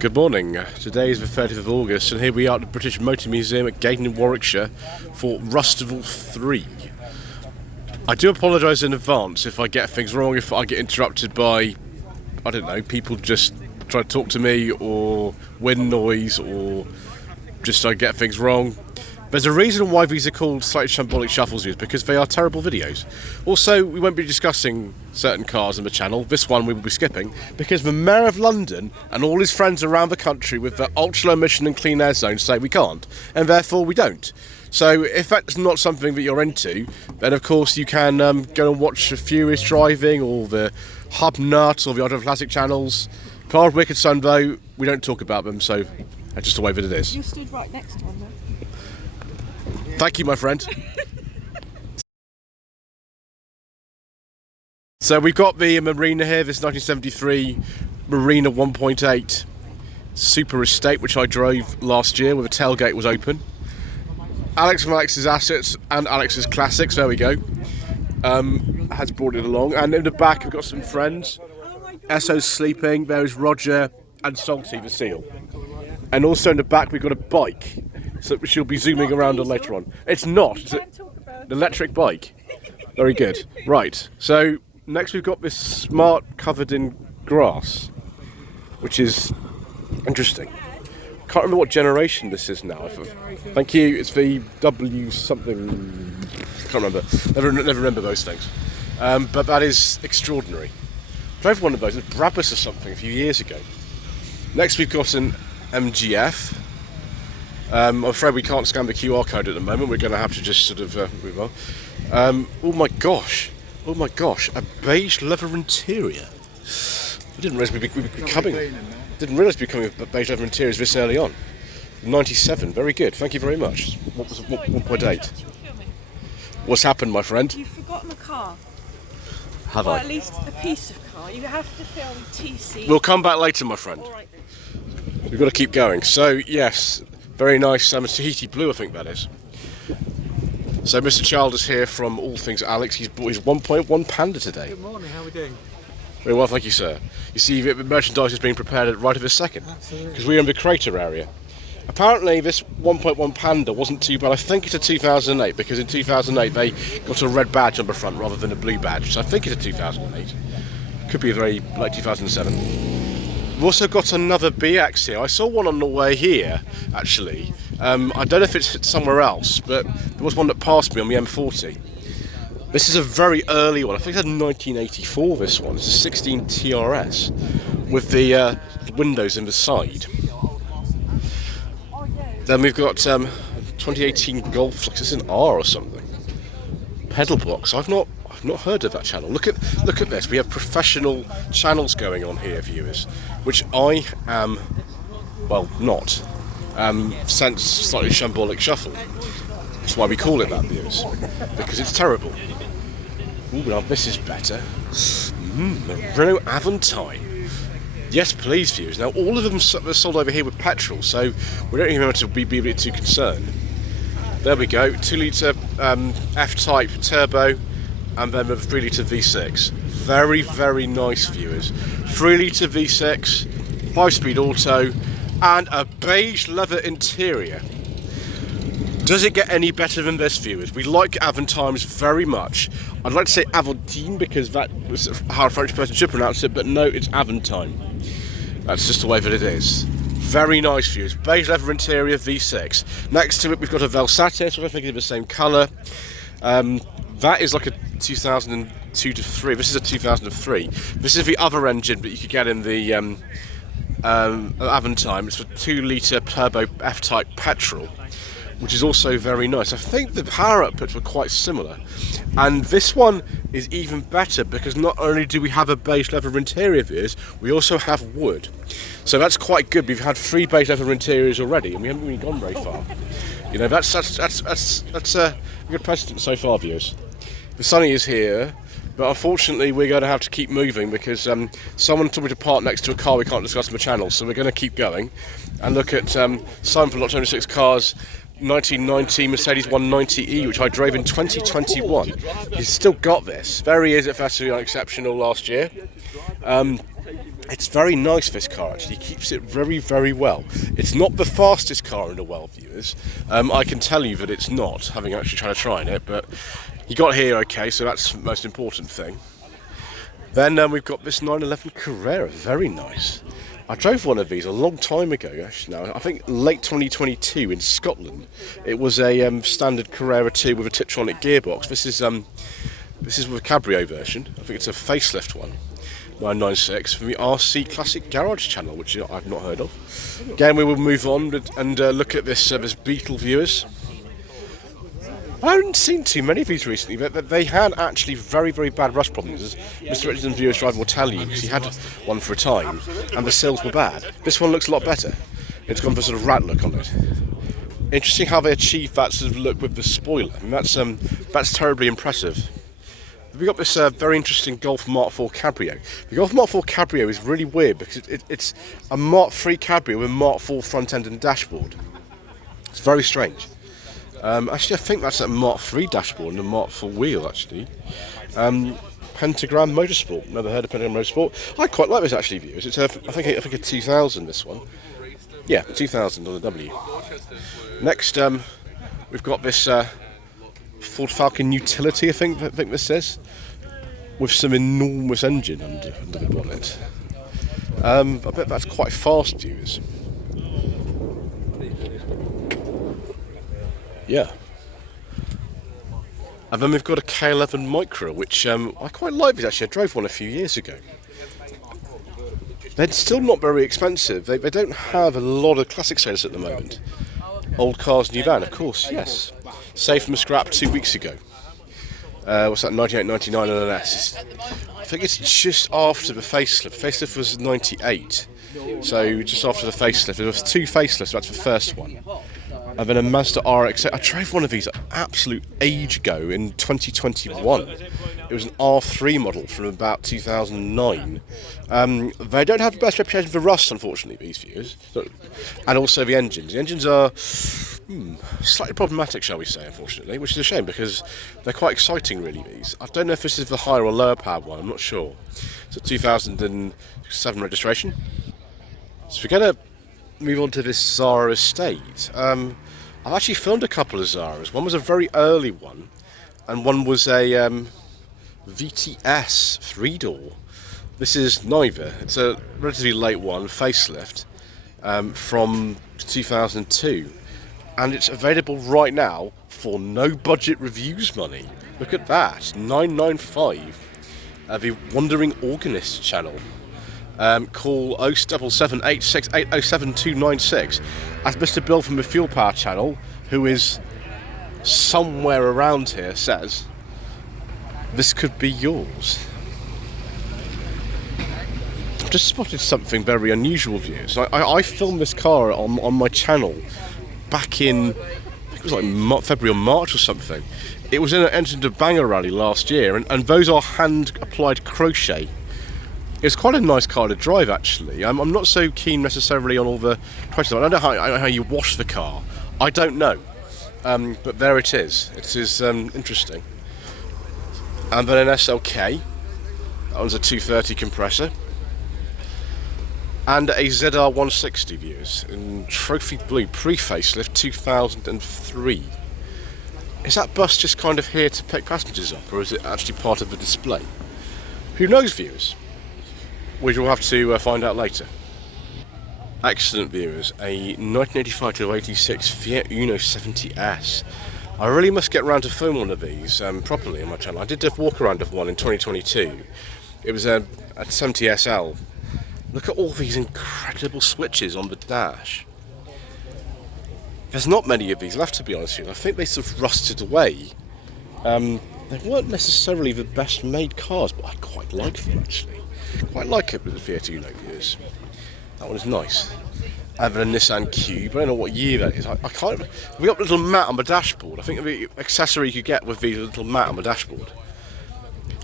Good morning. Today is the 30th of August and here we are at the British Motor Museum at Gaydon in Warwickshire for Rustival 3. I do apologise in advance if I get things wrong, if I get interrupted by, I don't know, people just try to talk to me or wind noise or just I get things wrong. There's a reason why these are called slightly shambolic shuffles views, because they are terrible videos. Also, we won't be discussing certain cars on the channel. This one we will be skipping, because the Mayor of London and all his friends around the country with the ultra low emission and clean air zones say we can't, and therefore we don't. So if that's not something that you're into, then of course you can go and watch the Furious Driving or the Hub Nut or the other classic channels. Cars Wicked Sun though, we don't talk about them, so that's just the way that it is. You stood right next to him though. Thank you, my friend. So we've got the Marina here, this 1973 Marina 1.8 Super Estate, which I drove last year, where the tailgate was open. Alex from Alex's Assets and Alex's Classics, there we go, has brought it along. And in the back we've got some friends. Esso's sleeping, there is Roger and Salty the seal. And also in the back we've got a bike, so she'll be zooming around on later on. It's not, it's an electric bike. Very good. Right, so next we've got this smart covered in grass, which is interesting. Can't remember what generation this is now. Thank you, it's the W something, can't remember. Never remember those things. But that is extraordinary. I drove one of those at Brabus or something a few years ago. Next we've got an MGF. I'm afraid we can't scan the QR code at the moment. We're going to have to just sort of move on. Oh my gosh, a beige leather interior. I didn't realise we'd be becoming beige leather interiors this early on. 97, very good. Thank you very much. What was 1.8? What's happened, my friend? You've forgotten a car. Have or I? At least a piece of car. You have to film TC. We'll come back later, my friend. All right then. We've got to keep going. So yes, very nice Tahiti blue, I think that is. So Mr. Child is here from All Things Alex. He's bought his 1.1 Panda today. Good morning, how are we doing? Very well, thank you, sir. You see, the merchandise is being prepared right at this second. Absolutely. Because we're in the crater area. Apparently this 1.1 Panda wasn't too bad. I think it's a 2008, because in 2008 they got a red badge on the front rather than a blue badge. So I think it's a 2008. Could be a very late 2007. We've also got another BX here. I saw one on the way here, actually. I don't know if it's somewhere else, but there was one that passed me on the M40. This is a very early one. I think it's a 1984, this one. It's a 16 TRS with the windows in the side. Then we've got 2018 Golf, like it's an R or something. Pedal box. I've not heard of that channel. Look at this. We have professional channels going on here, viewers, which I am, well, not. Sense slightly shambolic shuffle. That's why we call it that, viewers, because it's terrible. Ooh, now this is better. Renault Aventine. Yes, please, viewers. Now all of them are sold over here with petrol, so we don't even have to be a bit too concerned. There we go. 2 litre F-type turbo. And then with 3 litre V6. Very, very nice, viewers. 3 litre V6, 5-speed auto, and a beige leather interior. Does it get any better than this, viewers? We like Aventines very much. I'd like to say Aventine because that was how a French person should pronounce it, but no, it's Aventine. That's just the way that it is. Very nice, viewers. Beige leather interior V6. Next to it, we've got a Velsatis, which I think is the same colour. That is like a 2002 to 3. This is a 2003. This is the other engine that you could get in the Aventine. It's a 2 litre turbo F-type petrol, which is also very nice. I think the power outputs were quite similar. And this one is even better because not only do we have a beige leather interior, viewers, we also have wood. So that's quite good. We've had 3 beige leather interiors already, and we haven't really gone very far. You know, that's a good precedent so far, viewers. The Sunny is here, but unfortunately we're going to have to keep moving because someone told me to park next to a car we can't discuss on the channel, so we're going to keep going and look at Simon for Lot 26 Cars 1990 Mercedes 190E, which I drove in 2021. He's still got this. There he is at Festival Unexceptional last year. It's very nice, this car actually. It keeps it very, very well. It's not the fastest car in the world, viewers. I can tell you that it's not, having actually tried to try it, but you got here okay, so that's the most important thing. Then we've got this 911 Carrera, very nice. I drove one of these a long time ago, actually. Now, I think late 2022 in Scotland. It was a standard Carrera 2 with a Tiptronic gearbox. This is with a cabrio version. I think it's a facelift one. 996 from the RC Classic Garage channel, which I've not heard of. Again, we will move on and look at this Beetle, viewers. I haven't seen too many of these recently, but they had actually very, very bad rust problems, as Mr. Richardson Viewers Driver will tell you, because he had one for a time, and the sills were bad. This one looks a lot better. It's gone for a sort of rat look on it. Interesting how they achieved that sort of look with the spoiler. I mean, that's terribly impressive. We've got this very interesting Golf Mark IV Cabrio. The Golf Mark IV Cabrio is really weird because it's a Mark III Cabrio with Mark IV front end and dashboard. It's very strange. Actually, I think that's a Mark III dashboard and a Mark IV wheel, actually. Pentagram Motorsport. Never heard of Pentagram Motorsport. I quite like this, actually, viewers. It's I think a 2000, this one. Yeah, 2000 on the W. Next, we've got this Ford Falcon Utility, I think this is, with some enormous engine under the bonnet. I bet that's quite fast, viewers. Yeah. And then we've got a K11 Micra, which I quite like these actually. I drove one a few years ago. They're still not very expensive. They don't have a lot of classic sales at the moment. Old cars, new van, of course, yes. Saved from scrap 2 weeks ago. What's that, 98.99 on an S? I think it's just after the facelift. Facelift was 98. So just after the facelift. There was 2 facelifts, that's the first one. And then a Mazda RX. I drove one of these an absolute age ago in 2021. It was an R3 model from about 2009. They don't have the best reputation for rust, unfortunately, these viewers. And also the engines. The engines are slightly problematic, shall we say, unfortunately, which is a shame because they're quite exciting, really, these. I don't know if this is the higher or lower powered one, I'm not sure. It's a 2007 registration. So we're going to move on to this Zara estate. I've actually filmed a couple of Zaras. One was a very early one, and one was a VTS 3-door. This is neither. It's a relatively late one, facelift, from 2002. And it's available right now for no budget reviews money. Look at that, $9.95. The Wandering Organist channel. Call 07786807296. As Mr. Bill from the Fuel Power channel, who is somewhere around here, says, this could be yours. I've just spotted something very unusual, viewers. I filmed this car on my channel back in, I think it was like February or March or something. It was entered into Banger Rally last year, and those are hand-applied crochet. It's quite a nice car to drive, actually. I'm not so keen necessarily on all the questions. I don't know how you wash the car. I don't know. But there it is. It is interesting. And then an SLK. That one's a 230 compressor. And a ZR160, viewers, in Trophy Blue, pre-facelift 2003. Is that bus just kind of here to pick passengers up, or is it actually part of the display? Who knows, viewers? We will have to find out later. Excellent, viewers. A 1985 to 86 Fiat Uno 70S. I really must get around to film one of these properly on my channel. I did a walk around of one in 2022. It was a 70SL. Look at all these incredible switches on the dash. There's not many of these left, to be honest with you. I think they sort of rusted away. They weren't necessarily the best made cars, but I quite like them, actually. Quite like it with the Fiat Uno, viewers. That one is nice. I have a Nissan Cube. I don't know what year that is. I can't. We got a little mat on the dashboard. I think the accessory you could get would be a little mat on the dashboard.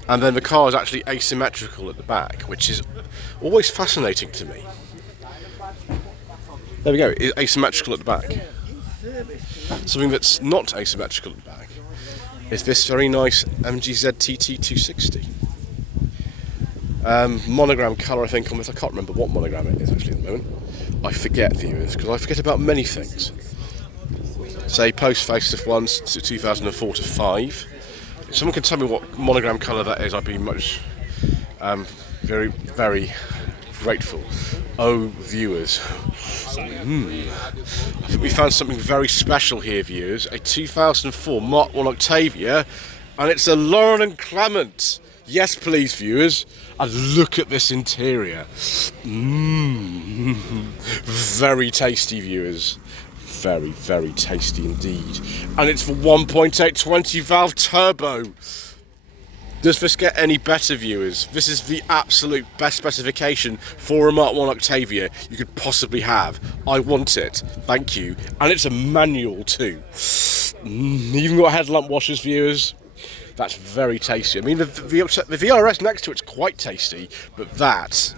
And then the car is actually asymmetrical at the back, which is always fascinating to me. There we go. It's asymmetrical at the back. Something that's not asymmetrical at the back is this very nice MGZ TT260. Monogram colour, I think, on this. I can't remember what monogram it is actually at the moment. I forget, viewers, because I forget about many things. Say post-facelift ones to 2004 to 5. If someone can tell me what monogram colour that is, I'd be much, very, very grateful. Oh, viewers. I think we found something very special here, viewers. A 2004 Mark 1 Octavia, and it's a Lauren and Clement. Yes, please, viewers. And look at this interior. Very tasty, viewers. Very, very tasty indeed. And it's for 1.8 20 valve turbo. Does this get any better, viewers? This is the absolute best specification for a Mark 1 Octavia you could possibly have. I want it. Thank you. And it's a manual too. Even got headlamp washers, viewers. That's very tasty. I mean, the VRS next to it's quite tasty, but that...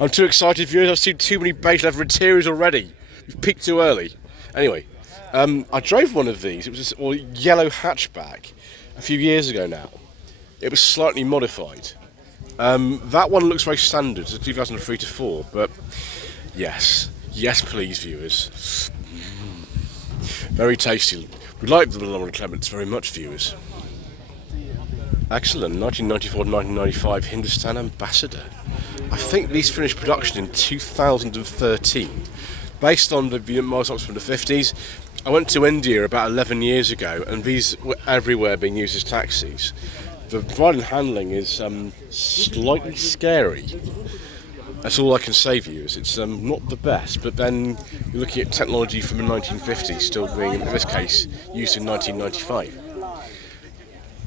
I'm too excited, viewers. I've seen too many beige leather interiors already. We've peaked too early. Anyway, I drove one of these. It was a yellow hatchback a few years ago now. It was slightly modified. That one looks very standard. It's a 2003 to 4, but yes. Yes, please, viewers. Very tasty. We like the Lauren Clements very much, viewers. Excellent. 1994 to 1995 Hindustan Ambassador. I think these finished production in 2013. Based on the motorcycles from the 50s. I went to India about 11 years ago, and these were everywhere being used as taxis. The ride and handling is slightly scary. That's all I can say, viewers. It's not the best, but then you're looking at technology from the 1950s still being, in this case, used in 1995.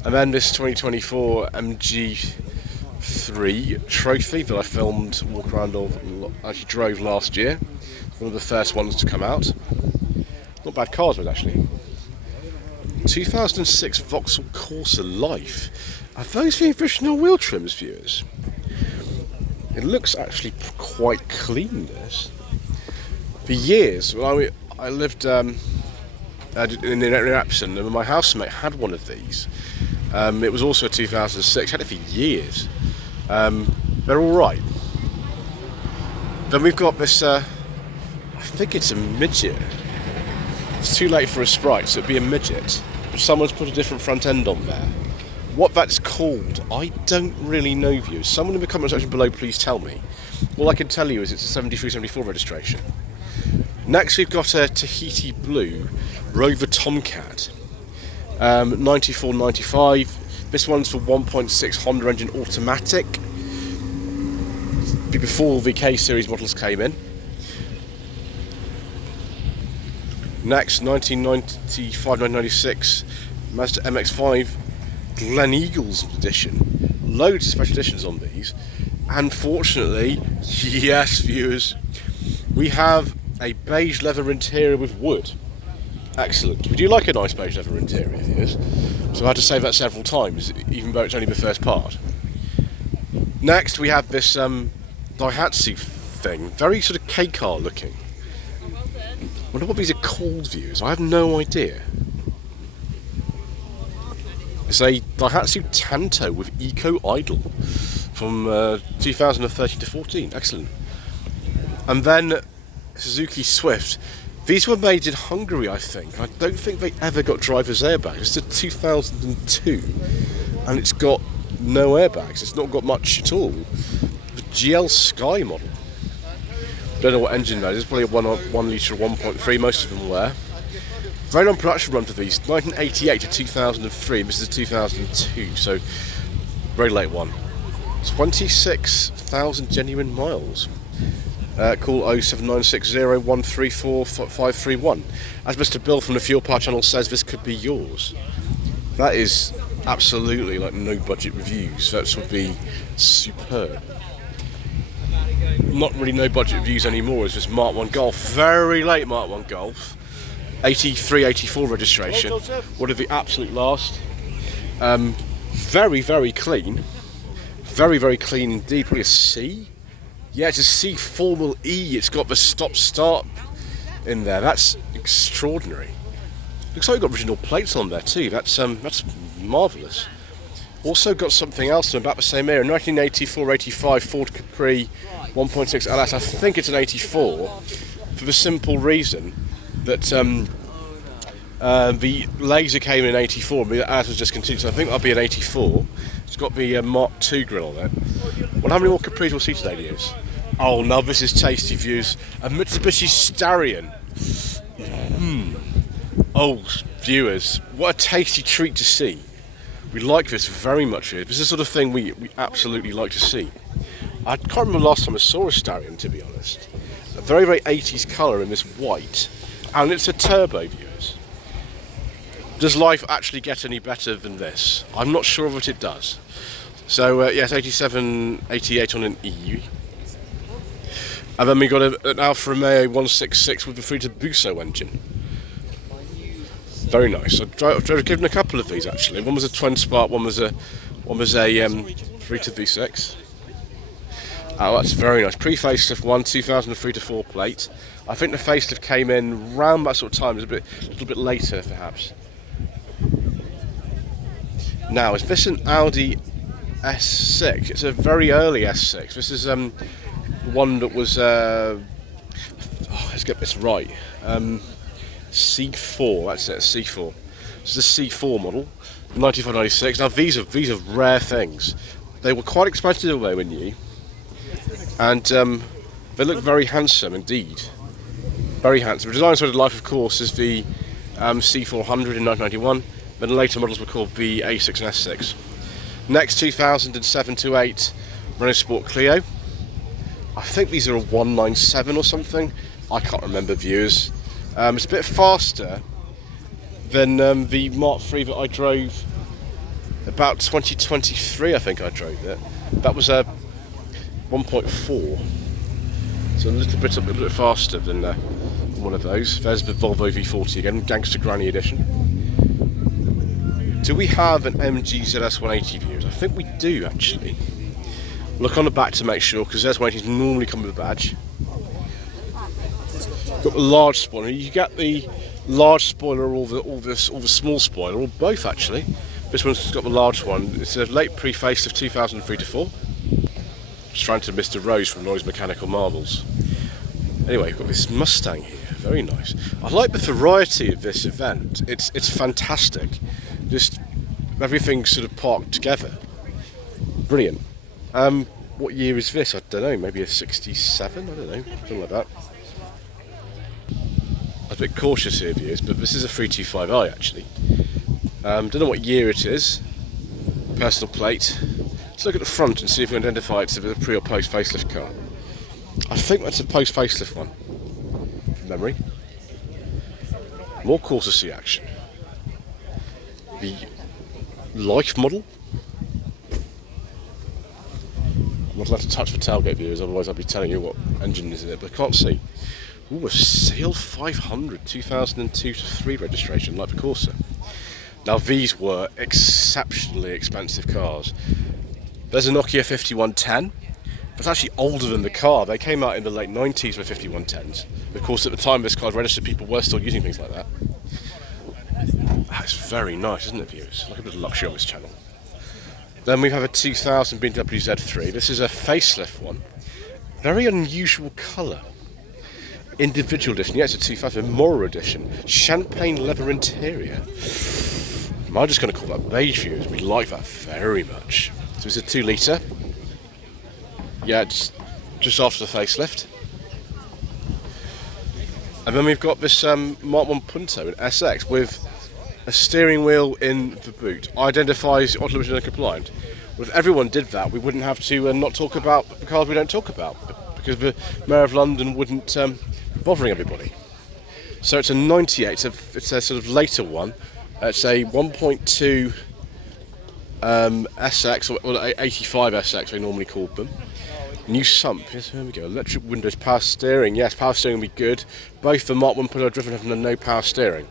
And then this 2024 MG3 Trophy that I filmed, walkaround of, actually drove last year. One of the first ones to come out. Not bad cars, but actually. 2006 Vauxhall Corsa Life. Are those the original wheel trims, viewers? It looks actually quite clean, this. For years, I lived in Epsom, and my housemate had one of these. It was also a 2006, had it for years. They're alright. Then we've got this, I think it's a midget. It's too late for a Sprite, so it'd be a midget. But someone's put a different front end on there. What that's called, I don't really know, viewers. Someone in the comment section below, please tell me. All I can tell you is it's a 73-74 registration. Next, we've got a Tahiti Blue Rover Tomcat, 94-95. This one's for 1.6 Honda engine automatic. Before the K series models came in. Next, 1995-1996 Mazda MX-5 Glen Eagles edition. Loads of special editions on these. And fortunately, yes, viewers, we have a beige leather interior with wood. Excellent. We do like a nice beige leather interior, viewers. So I had to say that several times, even though it's only the first part. Next, we have this Daihatsu thing. Very sort of K-car looking. I wonder what these are called, viewers. I have no idea. It's a Daihatsu Tanto with Eco Idle from 2013 to 14. Excellent. And then Suzuki Swift. These were made in Hungary, I think. I don't think they ever got driver's airbags. It's a 2002, and it's got no airbags. It's not got much at all. The GL Sky model. Don't know what engine that is. It's probably a 1 litre 1.3. Most of them were. Very long production run for these. 1988 to 2003. This is 2002, so very late one. 26,000 genuine miles. Call 07960134531. As Mr. Bill from the Fuel Power channel says, this could be yours. That is absolutely like no budget reviews. That would be superb. Not really no budget reviews anymore. It's this Mark 1 Golf. Very late Mark 1 Golf. 83, 84 registration. One of the absolute last. Very, very clean. Very, very clean indeed. Probably a C. Yeah, it's a C Formal E. It's got the stop-start in there. That's extraordinary. Looks like we've got original plates on there too. That's marvellous. Also got something else from about the same era, 1984-85 Ford Capri 1.6 LS. I think it's an 84, for the simple reason that the laser came in 84, but the LS was discontinued, so I think that'll be an 84. It's got the Mark II grill on it. Well, how many more Capris we'll see today, viewers? Oh, now this is tasty, viewers. A Mitsubishi Starion. Oh, viewers, what a tasty treat to see. We like this very much here. This is the sort of thing we absolutely like to see. I can't remember the last time I saw a Starion, to be honest. A very, very 80s colour in this white, and it's a turbo, viewers. Does life actually get any better than this? I'm not sure what it does. So, yes, 87, 88 on an E. And then we got an Alfa Romeo 166 with the Frita Busso engine. Very nice. I've given a couple of these actually. One was a twin spark, one was a Frita V6. Oh, that's very nice. Pre-facelift one, 2003 to 4 plate. I think the facelift came in round that sort of time. It was a little bit later, perhaps. Now, is this an Audi S6? It's a very early S6. This is one that was. Let's get this right. C4. That's it. C4. This is a C4 model, 95-96. Now these are rare things. They were quite expensive when they were new, and they look very handsome indeed. Very handsome. The design side of life, of course, is the C400 in 1991. Then the later models were called the A6 and S6. Next, 2007 to 8 Renault Sport Clio. I think these are a 197 or something. I can't remember, viewers. It's a bit faster than the Mark III that I drove about 2023. I think I drove it. That was a 1.4, so a little bit faster than one of those. There's the Volvo V40 again, Gangster Granny Edition. Do we have an MG ZS 180, viewers? I think we do actually. Look on the back to make sure, because ZS 180s normally come with a badge. Got the large spoiler. You get the large spoiler or the small spoiler, or both actually. This one's got the large one. It's a late pre-facelift 2003 to 4. Just trying to Mr. Rose from Noise Mechanical Marvels. Anyway, we've got this Mustang here. Very nice. I like the variety of this event. It's fantastic. Just everything sort of parked together. Brilliant. What year is this? I don't know. Maybe a 67. I don't know. Something like that. I was a bit cautious here, viewers, but this is a 325i actually. Don't know what year it is. Personal plate. Let's look at the front and see if we can identify it as a pre or post facelift car. I think that's a post facelift one, from memory. More Corsa C action. The Life model. I'm not allowed to touch the tailgate, viewers, otherwise I'll be telling you what engine is in it, but I can't see. Ooh, a Seal 500 2002 to 3 registration, like the Corsa. Now these were exceptionally expensive cars. There's a Nokia 5110. That's actually older than the car. They came out in the late 90s with 5110s. Of course, at the time this car was registered, people were still using things like that. That's very nice, isn't it, viewers? Look at the luxury on this channel. Then we have a 2000 BMW Z3. This is a facelift one. Very unusual colour. Individual edition. Yeah, it's a 2000 Mora edition. Champagne leather interior. I'm just going to call that beige, viewers. We like that very much. So it's a 2 litre. Yeah, it's just after the facelift. And then we've got this Mark I Punto in SX with a steering wheel in the boot. Identifies auto limited and compliant. Well, if everyone did that, we wouldn't have to not talk about the cars we don't talk about, because the Mayor of London wouldn't be bothering everybody. So it's a 98. It's a sort of later one. It's a 1.2 SX, or 85 SX, they normally called them. New sump, yes, here we go. Electric windows, power steering. Yes, power steering will be good. Both the Mark I Punto I've driven have no power steering.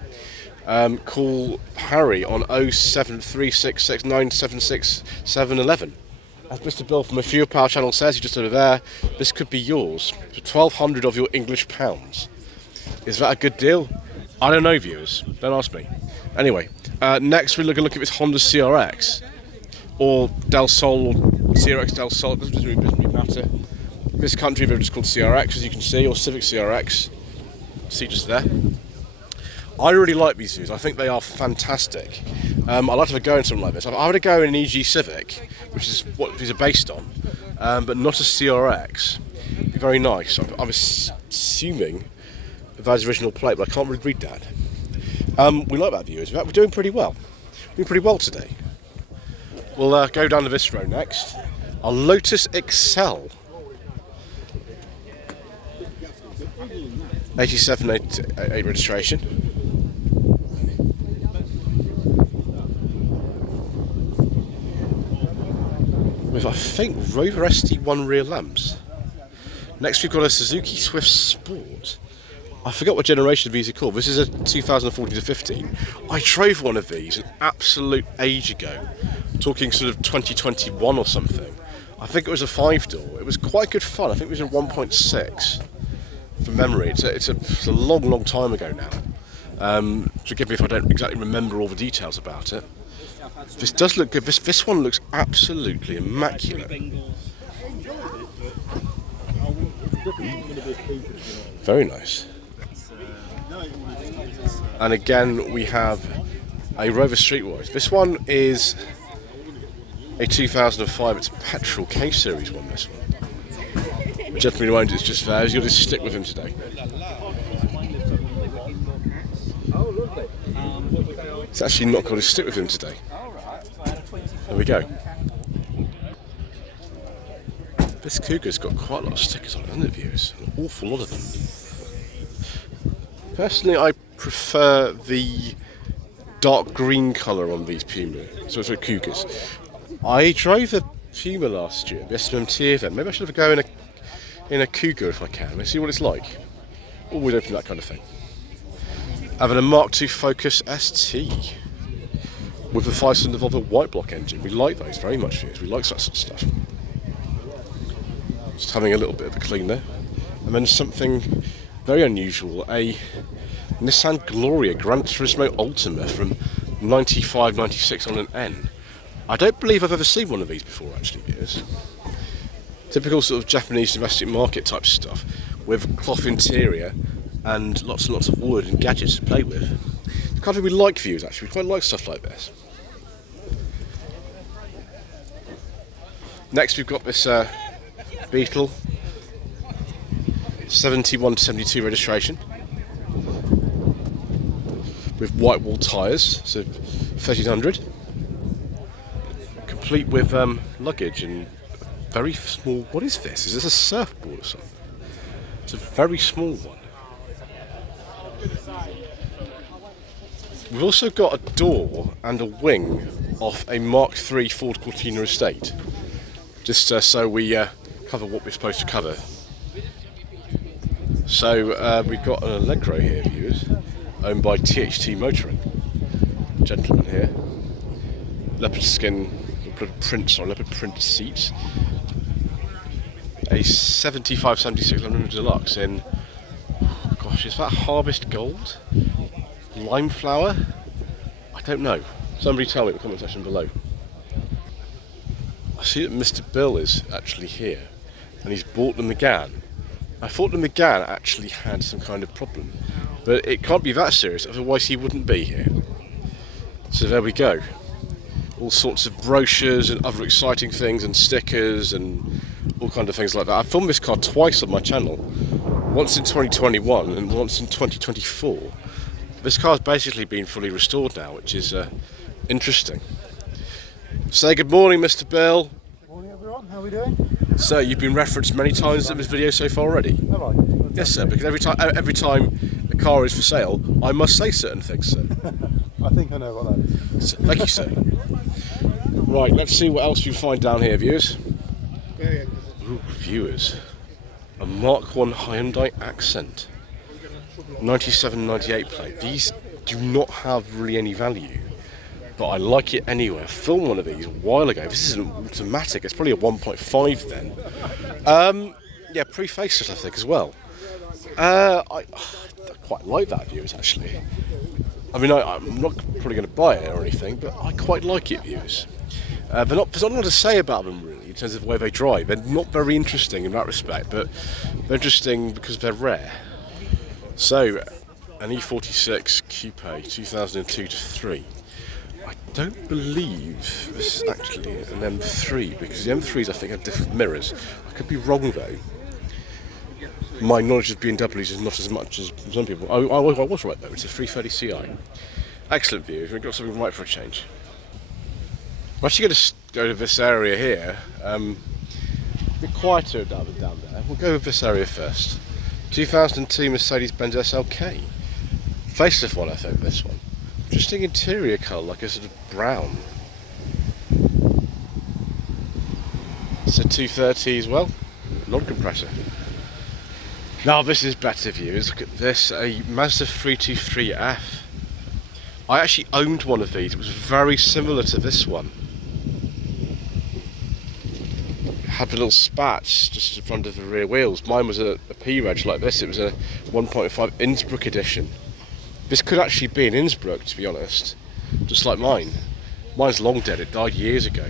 Call Harry on 07366976711. As Mr. Bill from a Fuel Power channel says, he just over there, this could be yours for 1,200 of your English pounds. Is that a good deal? I don't know, viewers. Don't ask me. Anyway, next we're going to look at this Honda CRX. or Del Sol or CRX Del Sol, it doesn't really matter. This country they're just called CRX, as you can see, or Civic CRX. See just there. I really like these views. I think they are fantastic. I'd like to have a go in something like this. I would go in an EG Civic, which is what these are based on, but not a CRX. It'd be very nice. I'm assuming that's the original plate, but I can't really read that. We like that viewers. In fact, we're doing pretty well. We're doing pretty well today. We'll go down to this road next. Our Lotus Excel. 8788 registration. With, I think, Rover ST1 rear lamps. Next we've got a Suzuki Swift Sport. I forgot what generation of these are called. This is a 2014 to 15. I drove one of these an absolute age ago. Talking sort of 2021 or something. I think it was a 5-door. It was quite good fun. I think it was a 1.6 from memory. It's a long time ago now. Forgive me if I don't exactly remember all the details about it. This does look good. This one looks absolutely immaculate. Very nice. And again we have a Rover Streetwise. This one is a 2005. It's a petrol K-Series one, this one. The gentleman who owns it's just there. He's got to stick with him today. It's actually not got to stick with him today. There we go. This Cougar's got quite a lot of stickers on it, hasn't it, viewers? An awful lot of them. Personally, I prefer the dark green colour on these Puma, so Cougars. I drove a Puma last year, the SMMT event. Maybe I should have a go in a Cougar if I can. Let's see what it's like. Always open that kind of thing. Having a Mark II Focus ST with a 5-cylinder Volvo white block engine. We like those very much, viewers. We like that sort of stuff. Just having a little bit of a clean there. And then something very unusual, a Nissan Gloria Gran Turismo Ultima from 95, 96 on an N. I don't believe I've ever seen one of these before, actually, viewers. Typical sort of Japanese domestic market type stuff with cloth interior and lots and lots of wood and gadgets to play with. It's the kind of thing we like, viewers, actually. We quite like stuff like this. Next we've got this Beetle 71 to 72 registration with white wall tyres, so 1300, complete with luggage and very small. What is this? Is this a surfboard or something? It's a very small one. We've also got a door and a wing off a Mark III Ford Cortina estate, just so we cover what we're supposed to cover. So we've got an Allegro here, viewers, owned by THT Motoring. Gentleman here, leopard print seats. A 75/76 Limited Deluxe in, gosh, is that Harvest Gold? Lime flower? I don't know. Somebody tell me in the comment section below. I see that Mr. Bill is actually here, and he's bought the Megane. I thought the Megane actually had some kind of problem, but it can't be that serious, otherwise he wouldn't be here. So there we go. All sorts of brochures and other exciting things and stickers and all kind of things like that. I filmed this car twice on my channel, once in 2021 and once in 2024. This car's basically been fully restored now, which is interesting. Say good morning, Mr. Bill. Good morning, everyone. How are we doing? Sir, you've been referenced many times in this video so far already. Have I? Yes, sir, because every time a car is for sale, I must say certain things, sir. I think I know what that is. So, thank you, sir. Right, let's see what else we find down here, viewers. Ooh, viewers. A Mark I Hyundai Accent. 97-98 plate. These do not have really any value, but I like it anyway. I filmed one of these a while ago. This is an automatic. It's probably a 1.5 then. Yeah, pre-facelift I think as well. I quite like that, viewers, actually. I mean, I'm not probably going to buy it or anything, but I quite like it, viewers. There's not a lot to say about them really in terms of the way they drive. They're not very interesting in that respect, but they're interesting because they're rare. So, an E46 Coupe 2002 to 3. I don't believe this is actually an M3 because the M3s I think have different mirrors. I could be wrong though. My knowledge of BMWs is not as much as some people. I was right though, it's a 330 Ci. Excellent view, we've got something right for a change. We're actually going to go to this area here. A bit quieter down there. We'll go with this area first. 2002 Mercedes-Benz SLK. Facelift one I think, this one. Interesting interior colour, like a sort of brown. It's a 230 as well, non-compressor. Now this is better views, look at this, a Mazda 323F. I actually owned one of these, it was very similar to this one. It had the little spats just in front of the rear wheels. Mine was a P-Reg like this, it was a 1.5 Innsbruck edition. This could actually be an Innsbruck, to be honest, just like mine. Mine's long dead, it died years ago.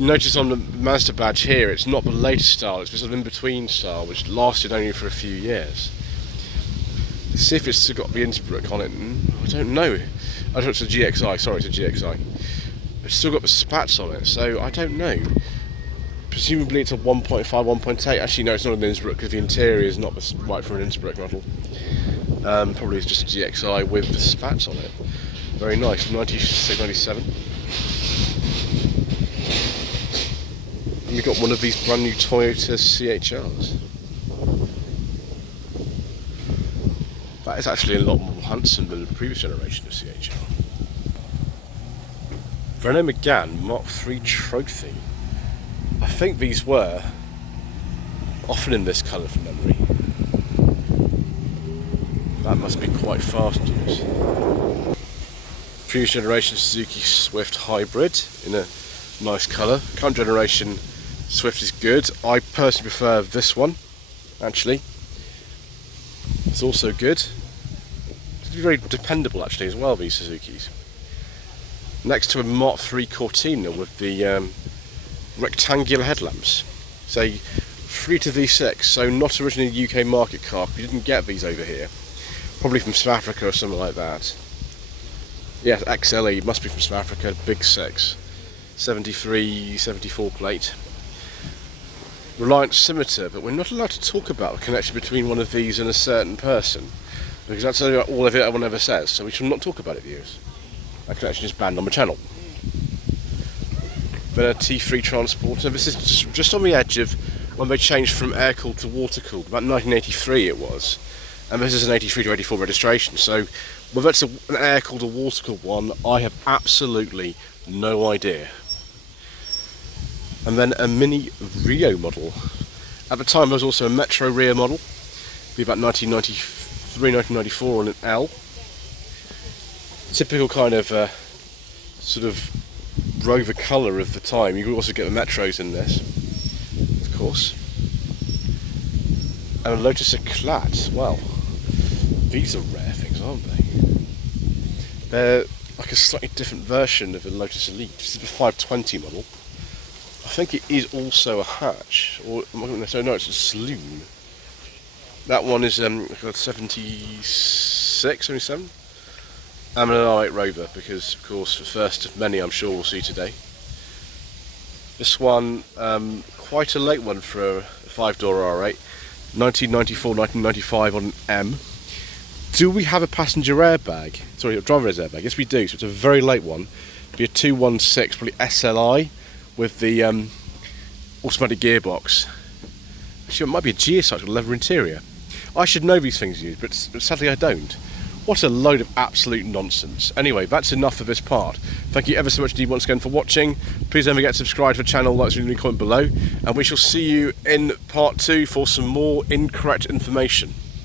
Notice on the Mazda badge here, it's not the latest style, it's sort of in-between style, which lasted only for a few years. Let's see if it's still got the Innsbruck on it. I don't know. I don't know, it's a GXI, sorry, it's a GXI. It's still got the spats on it, so I don't know. Presumably it's a 1.5, 1.8. Actually, no, it's not an Innsbruck because the interior is not right for an Innsbruck model. Probably it's just a GXI with the spats on it. Very nice, 96, 97. And we've got one of these brand new Toyota CHRs. That is actually a lot more handsome than the previous generation of CHR. Renault Megane Mark III Trophy. I think these were often in this colour from memory. That must be quite fast news. Previous generation Suzuki Swift Hybrid in a nice colour. Current generation Swift is good. I personally prefer this one, actually. It's also good. It's very dependable actually as well, these Suzukis. Next to a Mark III Cortina with the rectangular headlamps. It's a 3 to V6, so not originally a UK market car. You didn't get these over here. Probably from South Africa or something like that. Yes, XLE, must be from South Africa, big 6. 73, 74 plate. Reliant scimitar, but we're not allowed to talk about the connection between one of these and a certain person. Because that's all of it anyone ever says, so we should not talk about it, viewers. That connection is banned on the channel. Then a T3 Transporter. This is just on the edge of when they changed from air-cooled to water-cooled. About 1983 it was. And this is an 83 to 84 registration, so whether it's an air-cooled or water-cooled one, I have absolutely no idea. And then a Mini Rio model. At the time there was also a Metro Rio model, be about 1993, 1994 on an L. Typical kind of sort of Rover colour of the time. You can also get the Metros in this, of course. And a Lotus Eclat. Well, these are rare things, aren't they? They're like a slightly different version of the Lotus Elite. This is the 520 model. I think it is also a hatch, or no, it's a saloon. That one is 76, 77. I'm an R8 Rover because, of course, the first of many I'm sure we'll see today. This one, quite a late one for a 5-door R8. 1994, 1995 on an M. Do we have a passenger airbag? Sorry, a driver's airbag. Yes, we do. So it's a very late one. It'll be a 216, probably SLI, with the automatic gearbox. Actually, it might be a gearcycle with a leather interior. I should know these things, but sadly I don't. What a load of absolute nonsense. Anyway, that's enough for this part. Thank you ever so much indeed once again for watching. Please don't forget to subscribe to the channel, like, and comment below. And we shall see you in part 2 for some more incorrect information.